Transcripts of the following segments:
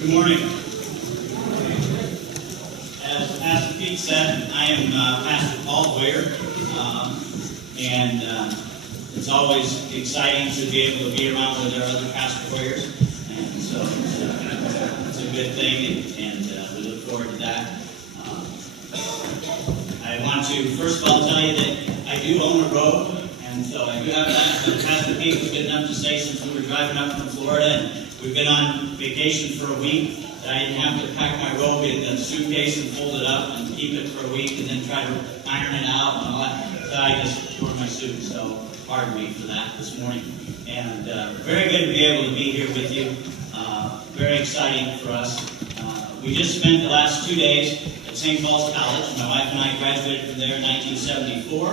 Good morning. As Pastor Pete said, I am Pastor Paul Boyer, and it's always exciting to be able to be around with our other Pastor Boyers, and so it's a good thing, and we look forward to that. I want to first of all tell you that I do own a robe, and so I do have that. But Pastor Pete was good enough to say, since we were driving up from Florida and we've been on vacation for a week, that I didn't have to pack my robe in the suitcase and fold it up and keep it for a week and then try to iron it out and all that. So I just wore my suit, so pardon me for that this morning. And very good to be able to be here with you. Very exciting for us. We just spent the last 2 days at St. Paul's College. My wife and I graduated from there in 1974.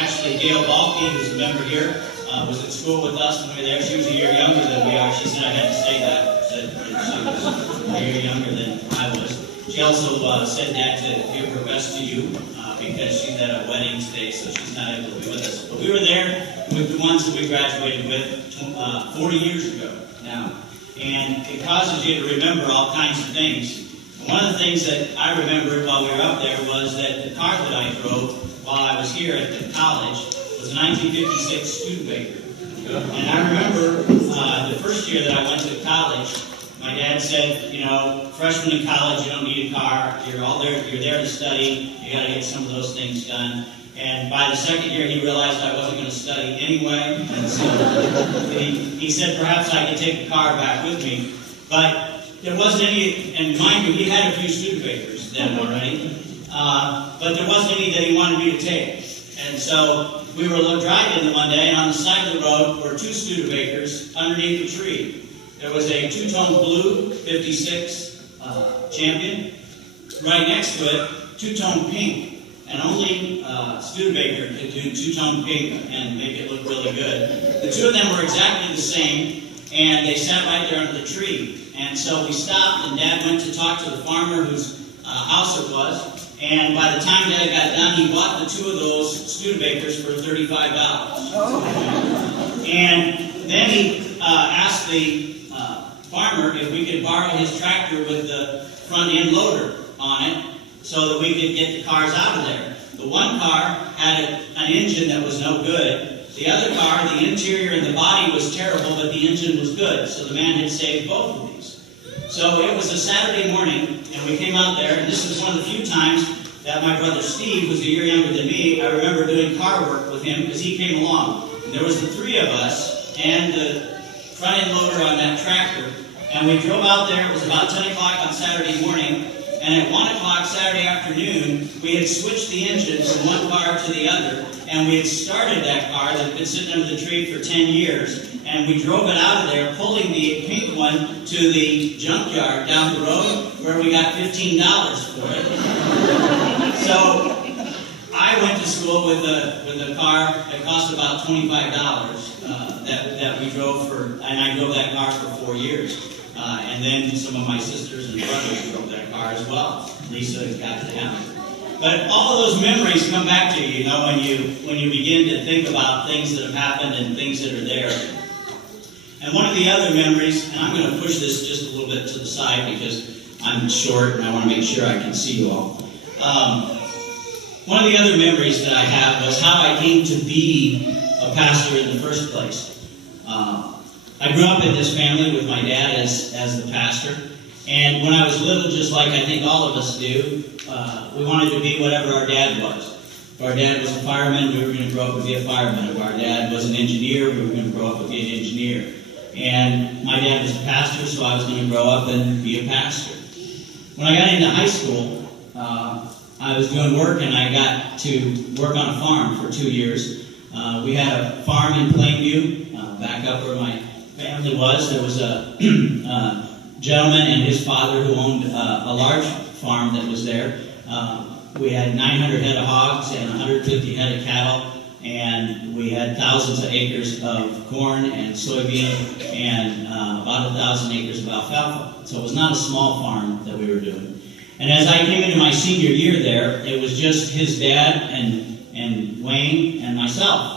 Actually, Gail Balke, who's a member here, was at school with us when we were there. She was a year younger than we are. She said I had to say that. She was a year younger than I was. She also said that to give her best to you because she's at a wedding today, so she's not able to be with us. But we were there with the ones that we graduated with 40 years ago now. And it causes you to remember all kinds of things. One of the things that I remembered while we were up there was that the car that I drove while I was here at the college was a 1956 Studebaker. And I remember the first year that I went to college, my dad said, you know, freshman in college, you don't need a car. You're there to study. You got to get some of those things done. And by the second year, he realized I wasn't going to study anyway. And so he said perhaps I could take a car back with me. But there wasn't any, and mind you, he had a few Studebakers then already. But there wasn't any that he wanted me to take. And so we were driving one day, and on the side of the road were two Studebakers underneath a tree. There was a two-tone blue 56 Champion. Right next to it, two-tone pink. And only Studebaker could do two-tone pink and make it look really good. The two of them were exactly the same, and they sat right there under the tree. And so we stopped, and Dad went to talk to the farmer whose house it was. And by the time Dad got done, he bought the two of those Studebakers for $35. Oh. And then he asked the farmer if we could borrow his tractor with the front end loader on it, so that we could get the cars out of there. The one car had an engine that was no good. The other car, the interior and the body was terrible, but the engine was good. So the man had saved both of these. So it was a Saturday morning, and we came out there, and this was one of the few times that my brother Steve, who's a year younger than me, I remember doing car work with him because he came along. And there was the three of us and the front end loader on that tractor, and we drove out there. It was about 10 o'clock on Saturday morning. And at 1 o'clock Saturday afternoon, we had switched the engine from one car to the other, and we had started that car that had been sitting under the tree for 10 years, and we drove it out of there, pulling the pink one to the junkyard down the road, where we got $15 for it. So I went to school with a car that cost about $25 that we drove for, and I drove that car for 4 years. And then some of my sisters and brothers drove that car as well. Lisa got to have it. But all of those memories come back to you, you know, when you begin to think about things that have happened and things that are there. And one of the other memories, and I'm going to push this just a little bit to the side because I'm short and I want to make sure I can see you all. One of the other memories that I have was how I came to be a pastor in the first place. I grew up in this family with my dad as the pastor, and when I was little, just like I think all of us do, we wanted to be whatever our dad was. If our dad was a fireman, we were going to grow up to be a fireman. If our dad was an engineer, we were going to grow up to be an engineer. And my dad was a pastor, so I was going to grow up and be a pastor. When I got into high school, I was doing work, and I got to work on a farm for 2 years. We had a farm in Plainview, back up where my family was. There was a gentleman and his father who owned a large farm that was there. We had 900 head of hogs and 150 head of cattle, and we had thousands of acres of corn and soybean and about 1,000 acres of alfalfa. So it was not a small farm that we were doing. And as I came into my senior year there, it was just his dad and Wayne and myself.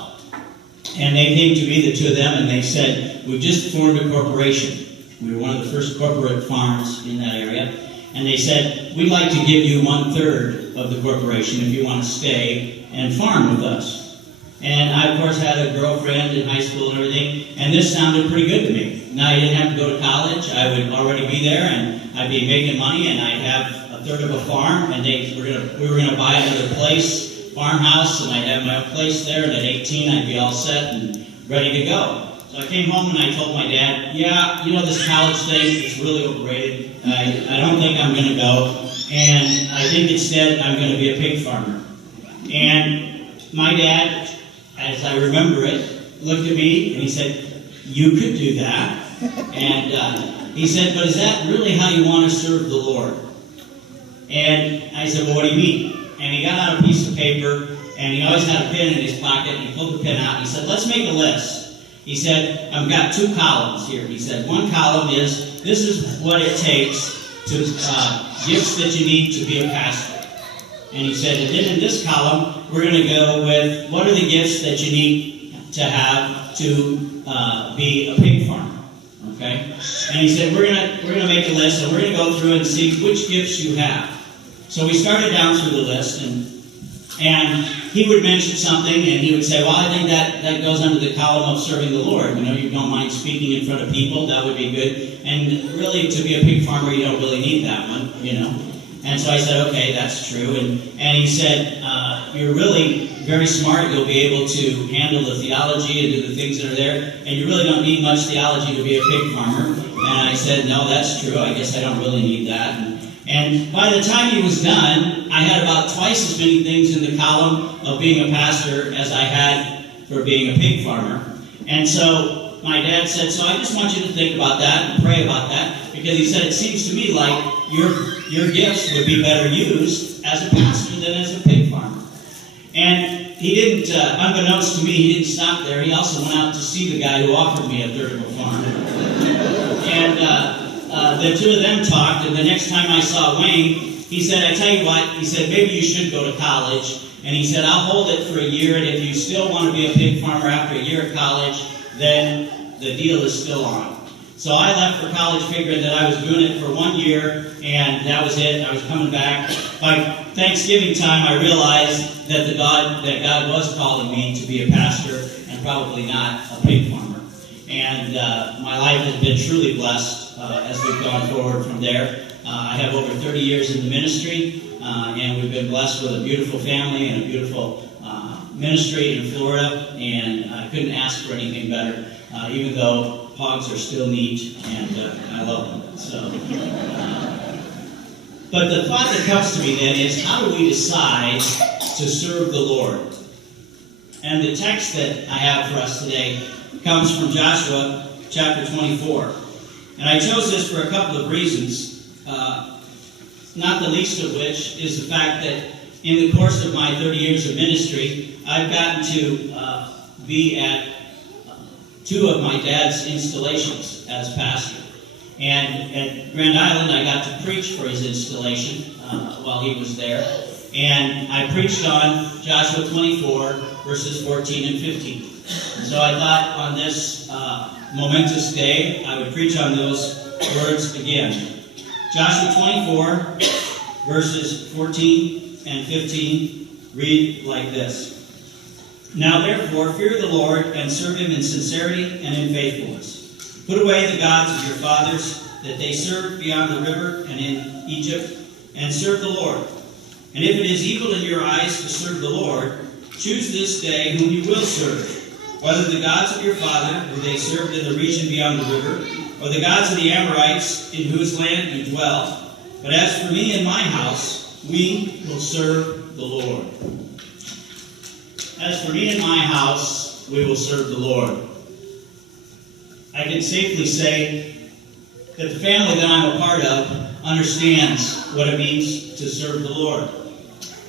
And they came to me, the two of them, and they said, "We've just formed a corporation, We were one of the first corporate farms in that area. And they said, we'd like to give you 1/3 of the corporation if you want to stay and farm with us. And I, of course, had a girlfriend in high school and everything, and this sounded pretty good to me. Now, I didn't have to go to college. I would already be there, and I'd be making money, and I'd have 1/3 of a farm, and we were going to buy another place, farmhouse, and I'd have my own place there, and at 18, I'd be all set and ready to go. So I came home and I told my dad, yeah, this college thing is really overrated. I don't think I'm going to go. And I think instead I'm going to be a pig farmer. And my dad, as I remember it, looked at me and he said, you could do that. And he said, but is that really how you want to serve the Lord? And I said, well, what do you mean? And he got out a piece of paper and he always had a pen in his pocket and he pulled the pen out and he said, let's make a list. He said, I've got 2 columns here. He said, one column is, this is what it takes to, gifts that you need to be a pastor. And he said, and then in this column, we're going to go with, what are the gifts that you need to have to be a pig farmer? Okay? And he said, we're gonna make a list, and we're going to go through and see which gifts you have. So we started down through the list, and he would mention something, and he would say, well, I think that goes under the column of serving the Lord. You don't mind speaking in front of people, that would be good. And really, to be a pig farmer, you don't really need that one, And so I said, okay, that's true. And he said, you're really very smart. You'll be able to handle the theology and do the things that are there. And you really don't need much theology to be a pig farmer. And I said, no, that's true. I guess I don't really need that. And by the time he was done, I had about twice as many things in the column of being a pastor as I had for being a pig farmer. And so my dad said, so I just want you to think about that and pray about that, because he said, it seems to me like your gifts would be better used as a pastor than as a pig farmer. And he didn't, unbeknownst to me, he didn't stop there. He also went out to see the guy who offered me 1/3 of a farm. And the two of them talked, and the next time I saw Wayne, he said, I tell you what, he said, maybe you should go to college. And he said, I'll hold it for a year, and if you still want to be a pig farmer after a year of college, then the deal is still on. So I left for college figuring that I was doing it for 1 year, and that was it. I was coming back. By Thanksgiving time, I realized that God was calling me to be a pastor and probably not a pig farmer. And my life has been truly blessed as we've gone forward from there. I have over 30 years in the ministry, and we've been blessed with a beautiful family and a beautiful ministry in Florida, and I couldn't ask for anything better, even though hogs are still neat, and I love them. So, but the thought that comes to me then is, how do we decide to serve the Lord? And the text that I have for us today comes from Joshua chapter 24. And I chose this for a couple of reasons, not the least of which is the fact that in the course of my 30 years of ministry, I've gotten to be at 2 of my dad's installations as pastor. And at Grand Island, I got to preach for his installation while he was there. And I preached on Joshua 24, verses 14 and 15. So I thought on this momentous day, I would preach on those words again. Joshua 24, verses 14 and 15 read like this. Now therefore, fear the Lord and serve him in sincerity and in faithfulness. Put away the gods of your fathers that they served beyond the river and in Egypt, and serve the Lord. And if it is evil in your eyes to serve the Lord, choose this day whom you will serve, whether the gods of your father, who they served in the region beyond the river, or the gods of the Amorites, in whose land you dwell. But as for me and my house, we will serve the Lord. As for me and my house, we will serve the Lord. I can safely say that the family that I'm a part of understands what it means to serve the Lord.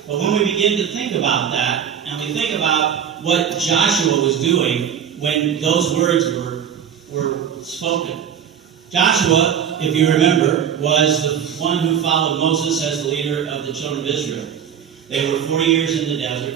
But when we begin to think about that, and we think about what Joshua was doing when those words were spoken. Joshua, if you remember, was the one who followed Moses as the leader of the children of Israel. They were 40 years in the desert.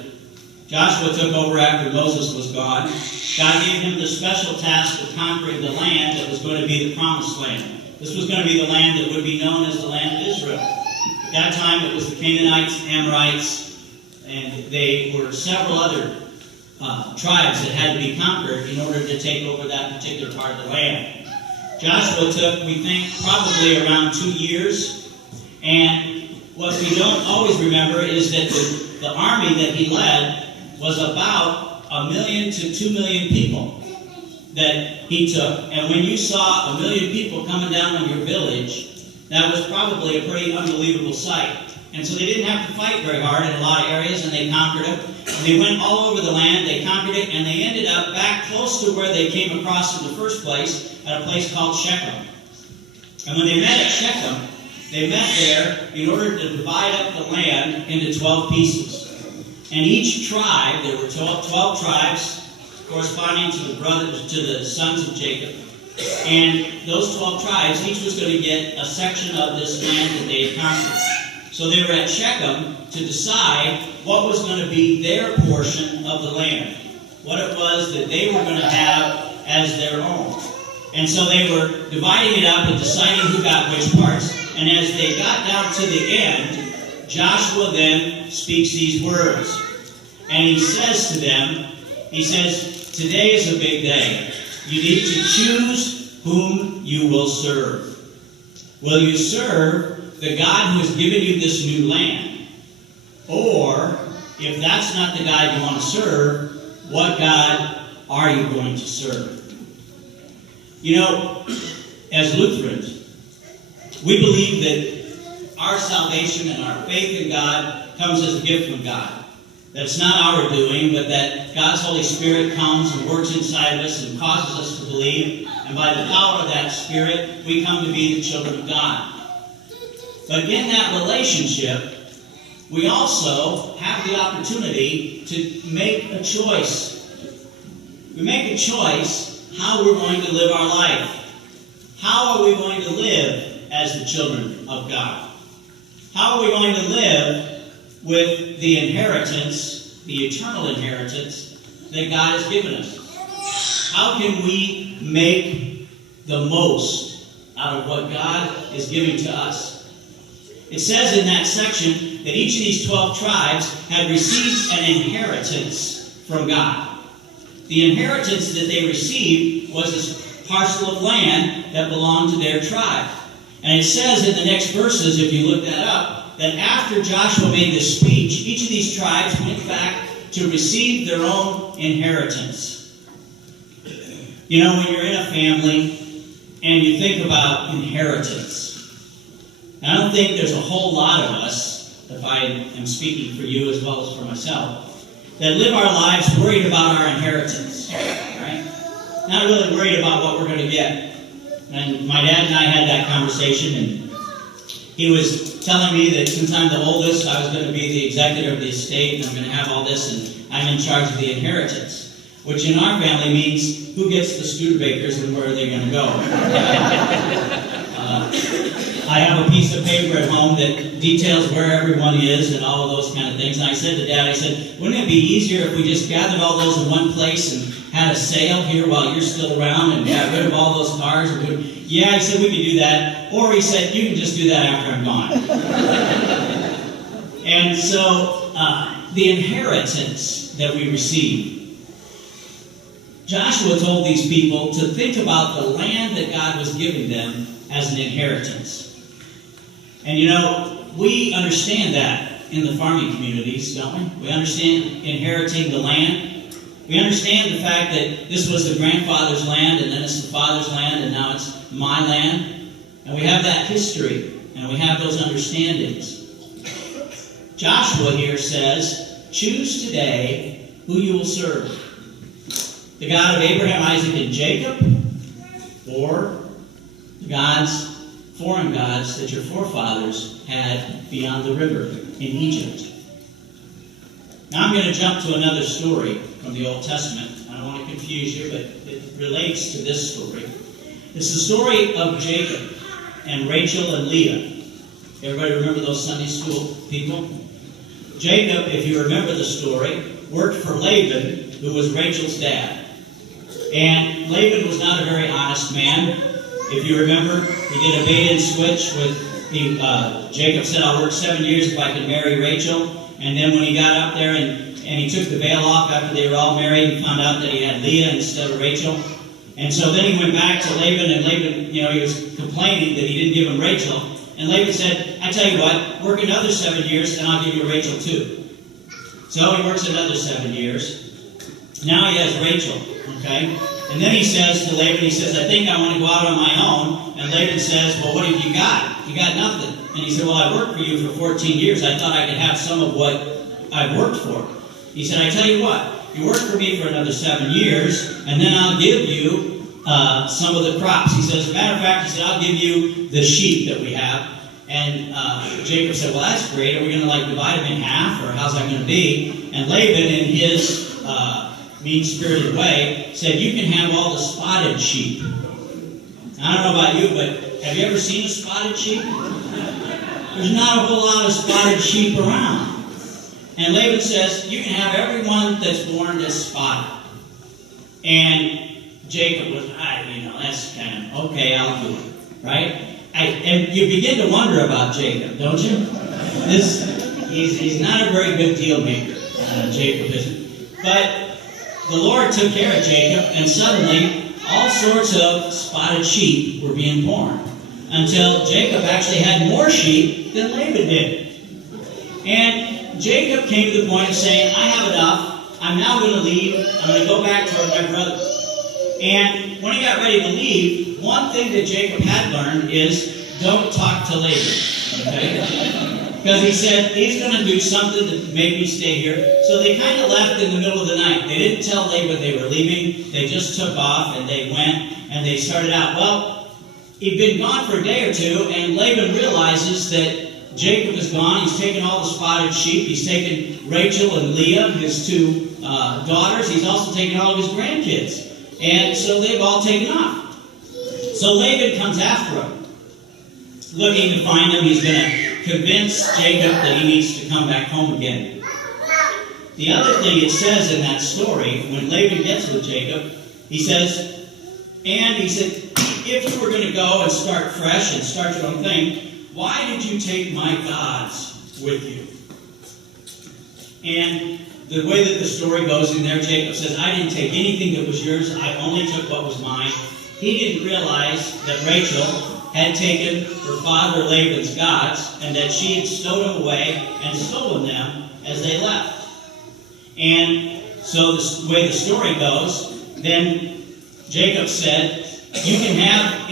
Joshua took over after Moses was gone. God gave him the special task of conquering the land that was going to be the promised land. This was going to be the land that would be known as the land of Israel. At that time, it was the Canaanites, Amorites, and they were several other tribes that had to be conquered in order to take over that particular part of the land. Joshua took, we think, probably around 2 years. And what we don't always remember is that the army that he led was about 1 million to 2 million people that he took. And when you saw 1 million people coming down on your village, that was probably a pretty unbelievable sight. And so they didn't have to fight very hard in a lot of areas, and they conquered it. And they went all over the land, they conquered it, and they ended up back close to where they came across in the first place, at a place called Shechem. And when they met at Shechem, they met there in order to divide up the land into 12 pieces. And each tribe, there were 12 tribes corresponding to the sons of Jacob. And those 12 tribes, each was going to get a section of this land that they had conquered. So they were at Shechem to decide what was going to be their portion of the land, what it was that they were going to have as their own. And so they were dividing it up and deciding who got which parts. And as they got down to the end, Joshua then speaks these words. And he says to them, he says, today is a big day. You need to choose whom you will serve. Will you serve the God who has given you this new land? Or, if that's not the God you want to serve, what God are you going to serve? You know, as Lutherans, we believe that our salvation and our faith in God comes as a gift from God. That it's not our doing, but that God's Holy Spirit comes and works inside of us and causes us to believe. And by the power of that Spirit, we come to be the children of God. But in that relationship, we also have the opportunity to make a choice. We make a choice how we're going to live our life. How are we going to live as the children of God? How are we going to live with the inheritance, the eternal inheritance that God has given us? How can we make the most out of what God is giving to us? It says in that section that each of these 12 tribes had received an inheritance from God. The inheritance that they received was this parcel of land that belonged to their tribe. And it says in the next verses, if you look that up, that after Joshua made this speech, each of these tribes went back to receive their own inheritance. You know, when you're in a family and you think about inheritance, and I don't think there's a whole lot of us, if I am speaking for you as well as for myself, that live our lives worried about our inheritance, right? Not really worried about what we're going to get. And my dad and I had that conversation, and he was telling me that since I'm the oldest, I was going to be the executor of the estate, and I'm going to have all this, and I'm in charge of the inheritance. Which in our family means who gets the Studebakers and where are they going to go? I have a piece of paper at home that details where everyone is and all of those kind of things. And I said to Dad, I said, wouldn't it be easier if we just gathered all those in one place and had a sale here while you're still around and got rid of all those cars? Yeah, he said we could do that. Or he said, you can just do that after I'm gone. And so, the inheritance that we receive. Joshua told these people to think about the land that God was giving them as an inheritance. And you know, we understand that in the farming communities, don't we? We understand inheriting the land. We understand the fact that this was the grandfather's land, and then it's the father's land, and now it's my land. And we have that history, and we have those understandings. Joshua here says, choose today who you will serve. The God of Abraham, Isaac, and Jacob, or God's foreign gods that your forefathers had beyond the river in Egypt. Now I'm going to jump to another story from the Old Testament. I don't want to confuse you, but it relates to this story. It's the story of Jacob and Rachel and Leah. Everybody remember those Sunday school people? Jacob, if you remember the story, worked for Laban, who was Rachel's dad. And Laban was not a very honest man. If you remember, he did a bait and switch with Jacob said, I'll work 7 years if I can marry Rachel. And then when he got up there and he took the veil off after they were all married, he found out that he had Leah instead of Rachel. And so then he went back to Laban, and Laban, he was complaining that he didn't give him Rachel. And Laban said, I tell you what, work another 7 years, and I'll give you Rachel too. So he works another 7 years. Now he has Rachel, okay? And then he says to Laban, he says, I think I want to go out on my own. And Laban says, well, what have you got? You got nothing. And he said, well, I worked for you for 14 years. I thought I could have some of what I've worked for. He said, I tell you what, you work for me for another 7 years, and then I'll give you some of the crops. He says, as a matter of fact, he said, I'll give you the sheep that we have. And Jacob said, well, that's great. Are we going to divide them in half, or how's that going to be? And Laban, in his mean-spirited way, said, you can have all the spotted sheep. I don't know about you, but have you ever seen a spotted sheep? There's not a whole lot of spotted sheep around. And Laban says, you can have everyone that's born that's spotted. And Jacob was, that's kind of, okay, I'll do it. Right? And you begin to wonder about Jacob, don't you? He's not a very good deal maker, Jacob isn't. But the Lord took care of Jacob, and suddenly all sorts of spotted sheep were being born, until Jacob actually had more sheep than Laban did. And Jacob came to the point of saying, I have enough. I'm now going to leave. I'm going to go back toward my brother. And when he got ready to leave, one thing that Jacob had learned is don't talk to Laban. Okay? Because he said, he's going to do something to make me stay here. So they kind of left in the middle of the night. They didn't tell Laban they were leaving. They just took off and they went and they started out. Well, he'd been gone for a day or two, and Laban realizes that Jacob is gone. He's taken all the spotted sheep. He's taken Rachel and Leah, his two daughters. He's also taken all of his grandkids. And so they've all taken off. So Laban comes after him, looking to find him. He's going to convince Jacob that he needs to come back home again. The other thing it says in that story, when Laban gets with Jacob, he said, if you were going to go and start fresh and start your own thing, why did you take my gods with you? And the way that the story goes in there, Jacob says, I didn't take anything that was yours. I only took what was mine. He didn't realize that Rachel had taken her father Laban's gods, and that she had stowed them away and stolen them as they left. And so the way the story goes, then Jacob said, you can have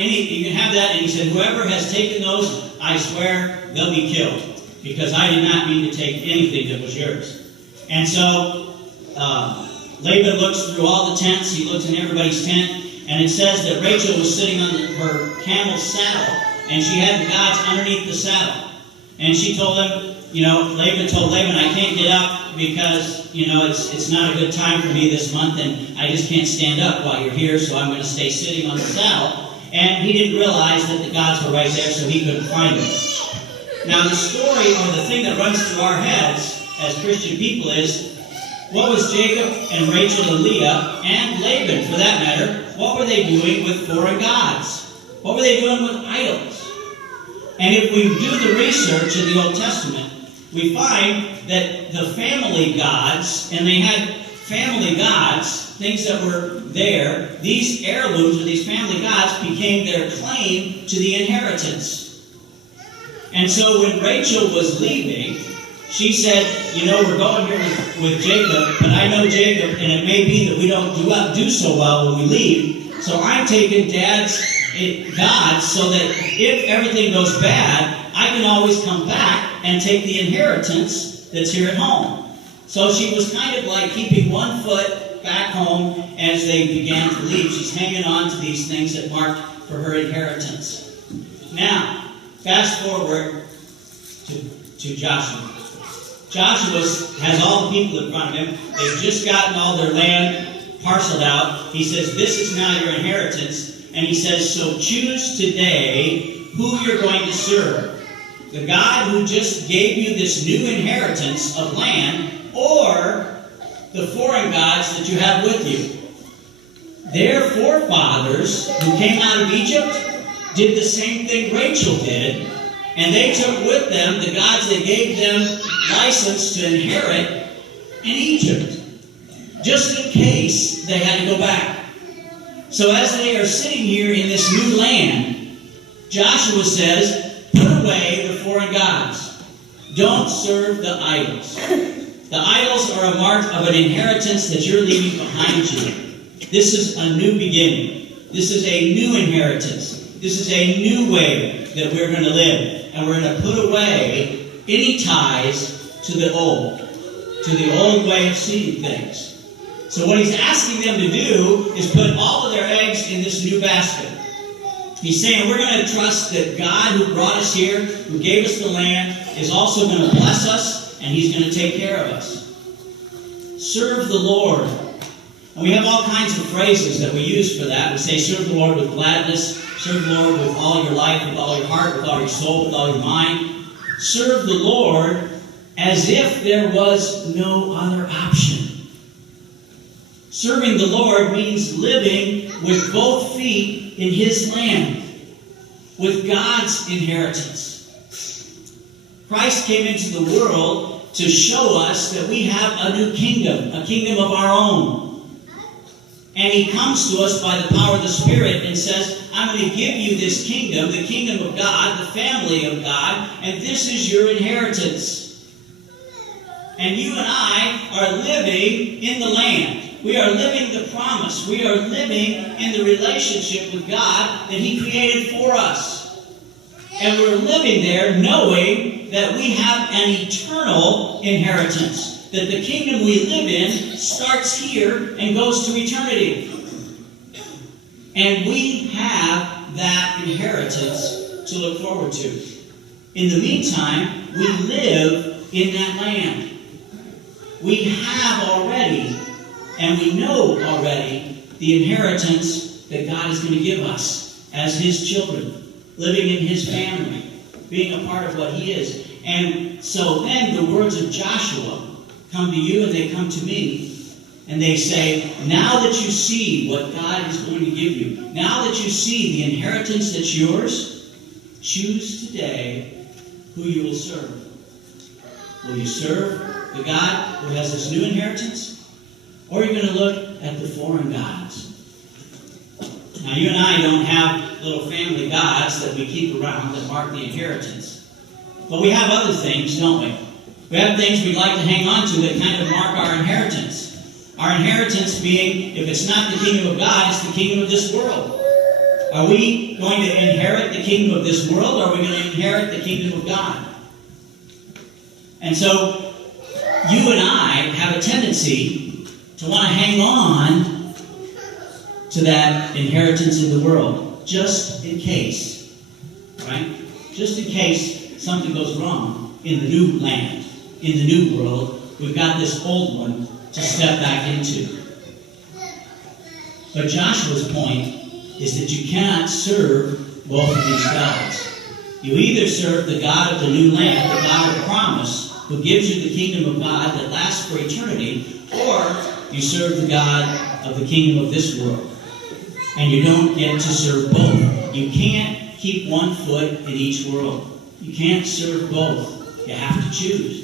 that, and he said, whoever has taken those, I swear they'll be killed, because I did not mean to take anything that was yours. And so Laban looks through all the tents. He looks in everybody's tent. And it says that Rachel was sitting on her camel's saddle, and she had the gods underneath the saddle. And she told him, Laban told Laban, I can't get up because, it's not a good time for me this month, and I just can't stand up while you're here, so I'm going to stay sitting on the saddle. And he didn't realize that the gods were right there, so he couldn't find them. Now the story, or the thing that runs through our heads as Christian people is, what was Jacob and Rachel and Leah, and Laban for that matter, what were they doing with foreign gods? What were they doing with idols? And if we do the research in the Old Testament, we find that the family gods, and they had family gods, things that were there, these heirlooms or these family gods became their claim to the inheritance. And so when Rachel was leaving, she said, we're going here with Jacob, but I know Jacob, and it may be that we don't do so well when we leave. So I'm taking Dad's gods so that if everything goes bad, I can always come back and take the inheritance that's here at home. So she was kind of like keeping one foot back home as they began to leave. She's hanging on to these things that marked for her inheritance. Now, fast forward to Joshua. Joshua has all the people in front of him. They've just gotten all their land parceled out. He says, this is now your inheritance. And he says, so choose today who you're going to serve. The God who just gave you this new inheritance of land, or the foreign gods that you have with you. Their forefathers who came out of Egypt did the same thing Rachel did, and they took with them the gods they gave them license to inherit in Egypt, just in case they had to go back. So as they are sitting here in this new land, Joshua says, put away the foreign gods. Don't serve the idols. The idols are a mark of an inheritance that you're leaving behind you. This is a new beginning. This is a new inheritance. This is a new way that we're going to live. And we're going to put away any ties to the old way of seeing things. So what he's asking them to do is put all of their eggs in this new basket. He's saying we're going to trust that God who brought us here, who gave us the land, is also going to bless us, and he's going to take care of us. Serve the Lord. And we have all kinds of phrases that we use for that. We say serve the Lord with gladness, serve the Lord with all your life, with all your heart, with all your soul, with all your mind. Serve the Lord as if there was no other option. Serving the Lord means living with both feet in his land, with God's inheritance. Christ came into the world to show us that we have a new kingdom, a kingdom of our own. And he comes to us by the power of the Spirit and says, I'm going to give you this kingdom, the kingdom of God, the family of God, and this is your inheritance. And you and I are living in the land. We are living the promise. We are living in the relationship with God that he created for us. And we're living there knowing that we have an eternal inheritance. That the kingdom we live in starts here and goes to eternity. And we have that inheritance to look forward to. In the meantime, we live in that land. We have already, and we know already, the inheritance that God is going to give us as his children, living in his family, being a part of what he is. And so then the words of Joshua come to you and they come to me, and they say, now that you see what God is going to give you, now that you see the inheritance that's yours, choose today who you will serve. Will you serve the God who has this new inheritance? Or are you going to look at the foreign gods? Now, you and I don't have little family gods that we keep around that mark the inheritance. But we have other things, don't we? We have things we'd like to hang on to that kind of mark our inheritance. Our inheritance being, if it's not the kingdom of God, it's the kingdom of this world. Are we going to inherit the kingdom of this world, or are we going to inherit the kingdom of God? And so, you and I have a tendency to want to hang on to that inheritance in the world, just in case. Right? Just in case something goes wrong in the new land, in the new world, we've got this old one to step back into. But Joshua's point is that you cannot serve both of these gods. You either serve the God of the new land, the God of promise, who gives you the kingdom of God that lasts for eternity, or you serve the God of the kingdom of this world. And you don't get to serve both. You can't keep one foot in each world. You can't serve both. You have to choose.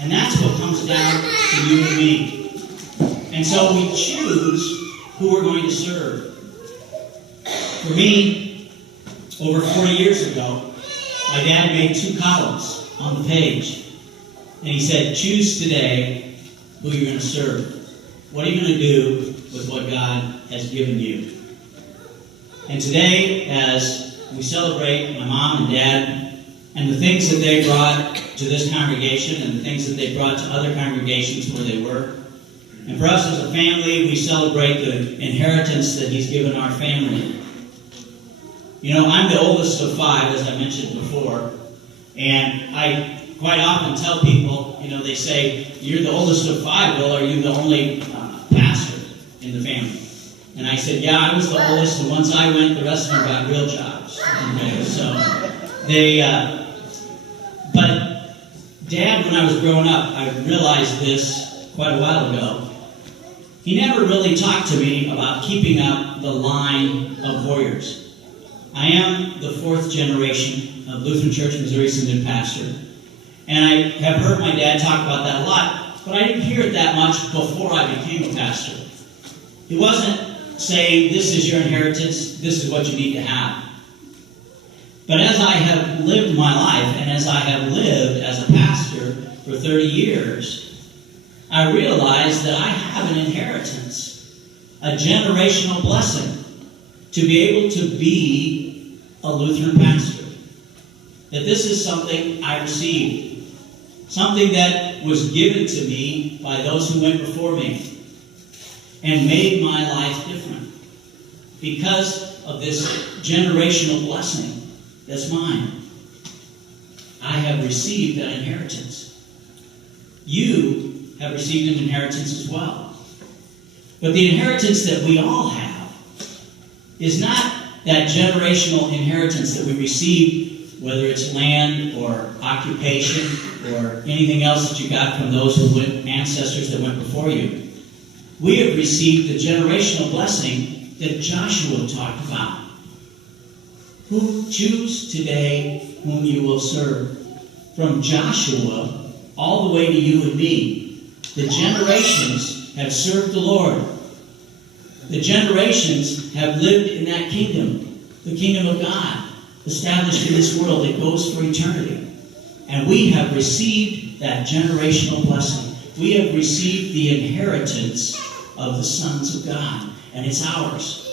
And that's what comes down to you and me. And so we choose who we're going to serve. For me, over 40 years ago, my dad made 2 columns on the page. And he said, choose today who you're going to serve. What are you going to do with what God has given you? And today, as we celebrate my mom and dad and the things that they brought to this congregation and the things that they brought to other congregations where they were, and for us as a family, we celebrate the inheritance that he's given our family. You know, I'm the oldest of 5, as I mentioned before, and I quite often tell people, you know, they say, you're the oldest of 5, well, are you the only pastor in the family? And I said, yeah, I was the oldest, and once I went, the rest of them got real jobs. Okay, so but Dad, when I was growing up, I realized this quite a while ago, he never really talked to me about keeping up the line of warriors. I am the 4th generation of Lutheran Church Missouri Synod pastor, and I have heard my dad talk about that a lot, but I didn't hear it that much before I became a pastor. He wasn't saying, this is your inheritance, this is what you need to have. But as I have lived my life, and as I have lived as a pastor for 30 years, I realize that I have an inheritance, a generational blessing, to be able to be a Lutheran pastor. That this is something I received, something that was given to me by those who went before me and made my life different because of this generational blessing that's mine. I have received that inheritance. You have received an inheritance as well. But the inheritance that we all have is not that generational inheritance that we receive, whether it's land or occupation or anything else that you got from those who went, ancestors that went before you. We have received the generational blessing that Joshua talked about. Who choose today whom you will serve. From Joshua all the way to you and me, the generations have served the Lord. The generations have lived in that kingdom, the kingdom of God, established in this world that goes for eternity. And we have received that generational blessing. We have received the inheritance of the sons of God, and it's ours.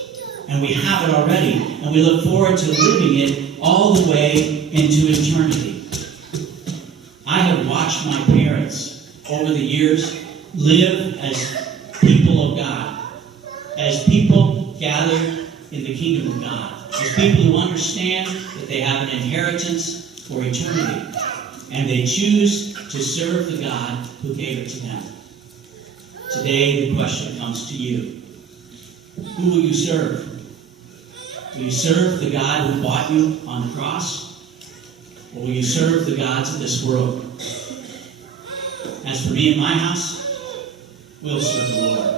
And we have it already, and we look forward to living it all the way into eternity. I have watched my parents over the years live as people of God, as people gathered in the kingdom of God, as people who understand that they have an inheritance for eternity, and they choose to serve the God who gave it to them. Today, the question comes to you. Who will you serve? Will you serve the God who bought you on the cross? Or will you serve the gods of this world? As for me and my house, we'll serve the Lord.